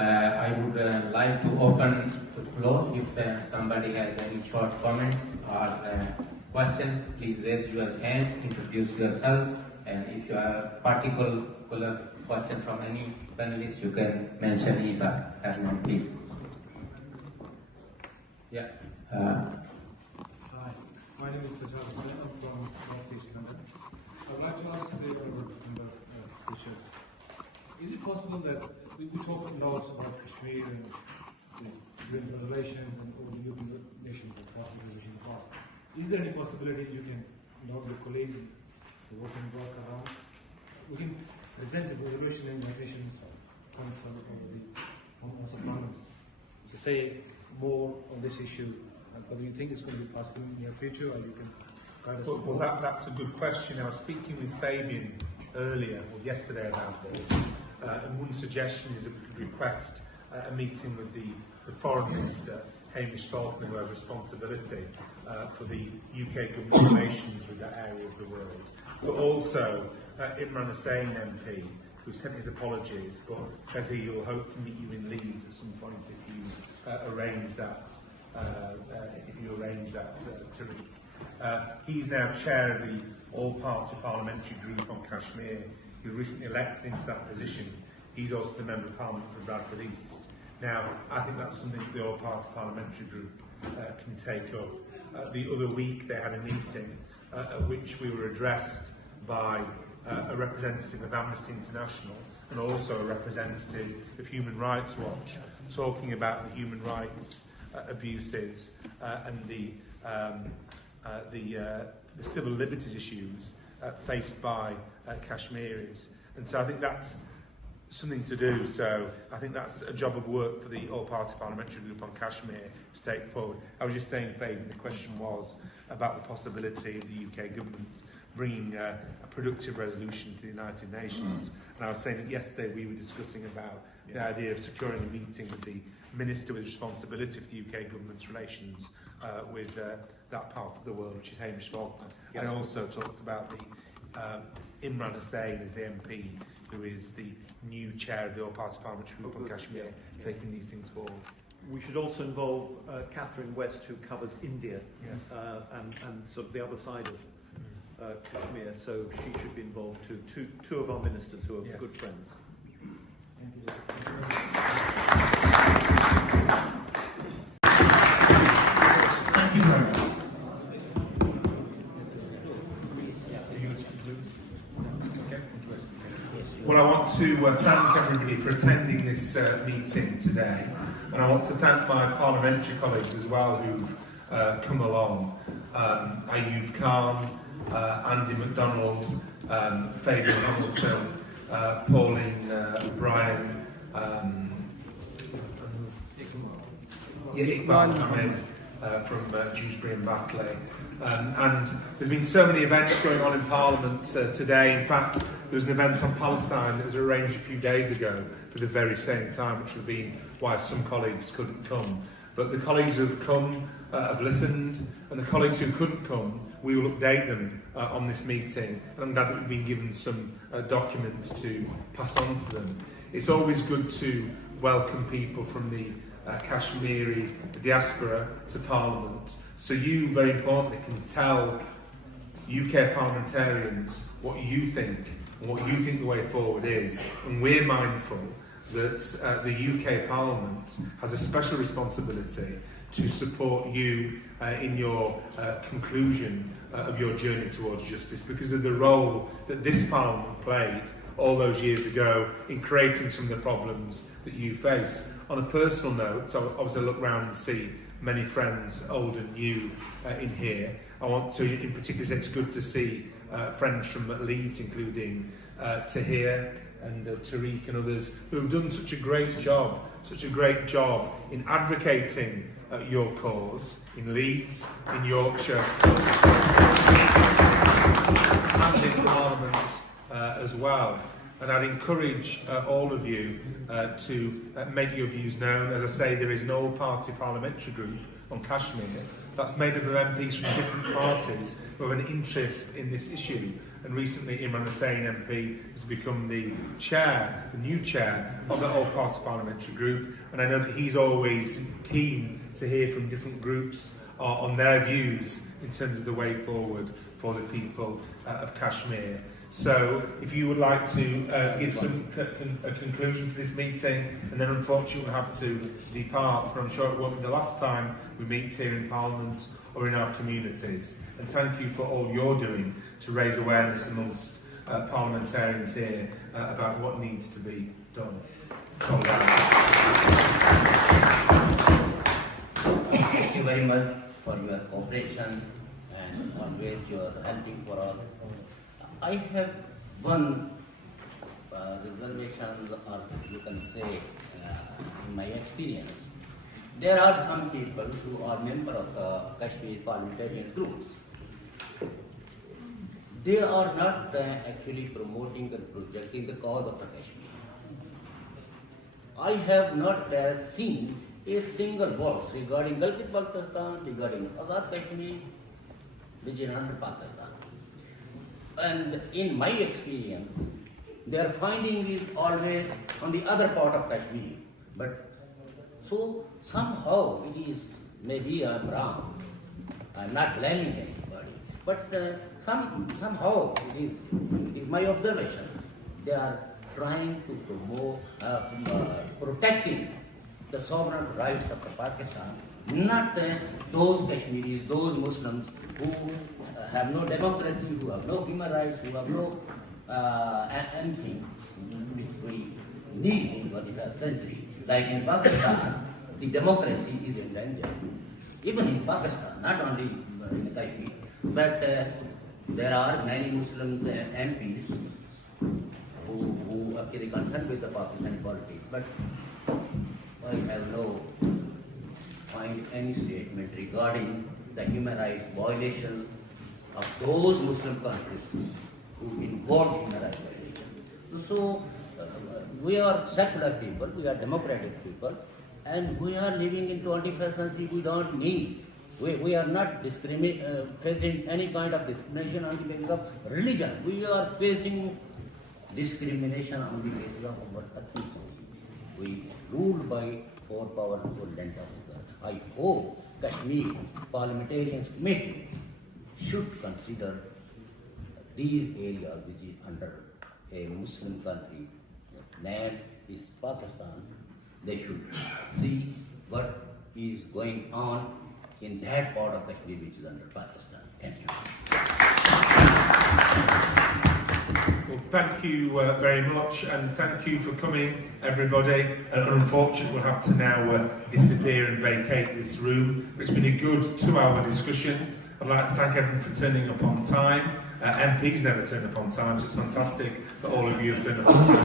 I would like to open the floor. If somebody has any short comments or question, please raise your hand, introduce yourself, and if you have a particular question from any panelist, you can mention his or her name, please. Yeah. Hi, my name is Sajjad. I'm from Northeast London. I'd like to ask the Hon.Richard, is it possible that we talk a lot about Kashmir and the relations and all the European nations and possible relations in the past? Is there any possibility you can, your colleagues, the working work around, we can present a resolution in the nations council or the House of Commons to say more on this issue? Whether you think it's going to be possible in the near future, or you can guide us? Well, that's a good question. I was speaking with Fabian yesterday about this, and one suggestion is that we could request a meeting with the Foreign Minister, Hamish Faulkner, who has responsibility for the UK government relations with that area of the world, but also Imran Hussain MP, who sent his apologies, but says he will hope to meet you in Leeds at some point if you arrange that. Tariq. He's now chair of the All-Party Parliamentary Group on Kashmir. He was recently elected into that position. He's also the Member of Parliament for Bradford East. Now, I think that's something that the All-Party Parliamentary Group can take up. The other week they had a meeting at which we were addressed by a representative of Amnesty International and also a representative of Human Rights Watch, talking about the human rights abuses and the civil liberties issues faced by Kashmiris. And so I think that's something to do. So I think that's a job of work for the All-Party Parliamentary Group on Kashmir to take forward. I was just saying, Fabian, the question was about the possibility of the UK government bringing a productive resolution to the United Nations. And I was saying that yesterday we were discussing about the idea of securing a meeting with the Minister with responsibility for the UK government's relations with that part of the world, which is Hamish Faulkner. Yeah. And I also talked about the Imran Hussain as the MP, who is the new chair of the All-Party Parliamentary Group on Kashmir, taking these things forward. We should also involve Catherine West, who covers India, yes. and sort of the other side of Kashmir, so she should be involved too. Two of our ministers who are good friends. Thank you. Thank you very much. Well, I want to thank everybody for attending this meeting today, and I want to thank my parliamentary colleagues as well who've come along. Ayub Khan, Andy MacDonald, Fabian Hamilton, Pauline O'Brien, Iqbal Ahmed from Dewsbury and Batley. And there have been so many events going on in Parliament today. In fact, there was an event on Palestine that was arranged a few days ago for the very same time, which has been why some colleagues couldn't come. But the colleagues who have come have listened, and the colleagues who couldn't come, we will update them on this meeting. And I'm glad that we've been given some documents to pass on to them. It's always good to welcome people from the Kashmiri diaspora to Parliament, so you, very importantly, can tell UK parliamentarians what you think and what you think the way forward is. And we're mindful that the UK Parliament has a special responsibility to support you in your conclusion of your journey towards justice, because of the role that this Parliament played all those years ago in creating some of the problems that you face. On a personal note, so obviously I look round and see many friends, old and new, in here. I want to, in particular, say it's good to see friends from Leeds, including Tahir and Tariq and others, who have done such a great job in advocating your cause in Leeds, in Yorkshire, and in Parliament as well. And I'd encourage all of you to make your views known. As I say, there is an all-party parliamentary group on Kashmir, that's made up of MPs from different parties who have an interest in this issue. And recently Imran Hussain MP has become the new chair of the all-party parliamentary group, and I know that he's always keen to hear from different groups on their views in terms of the way forward for the people of Kashmir. So if you would like to give a conclusion to this meeting, and then unfortunately we'll have to depart, but I'm sure it won't be the last time we meet here in Parliament or in our communities. And thank you for all you're doing to raise awareness amongst parliamentarians here about what needs to be done. Thank you very much for your cooperation and always your helping for all. I have one reservation, or you can say, in my experience. There are some people who are members of the Kashmir parliamentarians groups. They are not actually promoting and projecting the cause of the Kashmir. I have not seen a single voice regarding Gulf Pakistan, regarding Azad Kashmir, region under Pakistan. And in my experience, their finding is always on the other part of Kashmir. But so somehow it is, maybe I'm wrong, I'm not blaming anybody, but somehow it is my observation. They are trying to promote, protecting the sovereign rights of the Pakistan, not those Kashmiris, those Muslims who have no democracy, who have no human rights, who have no anything which we need in the 21st century. Like in Pakistan, the democracy is in danger. Even in Pakistan, not only in Kashmir, but there are many Muslim MPs who are actually concerned with the Pakistani politics. But I have no find any statement regarding the human rights violations of those Muslim countries who involve human rights violations. So we are secular people, we are democratic people, and we are living in 21st century. We don't need, we are not facing any kind of discrimination on the basis of religion. We are facing discrimination on the basis of our ethnicity. We ruled by 4 powerful land officers. I hope Kashmir Parliamentarians Committee should consider these areas which is under a Muslim country, name is Pakistan. They should see what is going on in that part of Kashmir which is under Pakistan. Thank you. Well, thank you very much, and thank you for coming, everybody. And unfortunately, we'll have to now disappear and vacate this room. It's been a good 2-hour discussion. I'd like to thank everyone for turning up on time. MPs never turn up on time, so it's fantastic that all of you have turned up on time.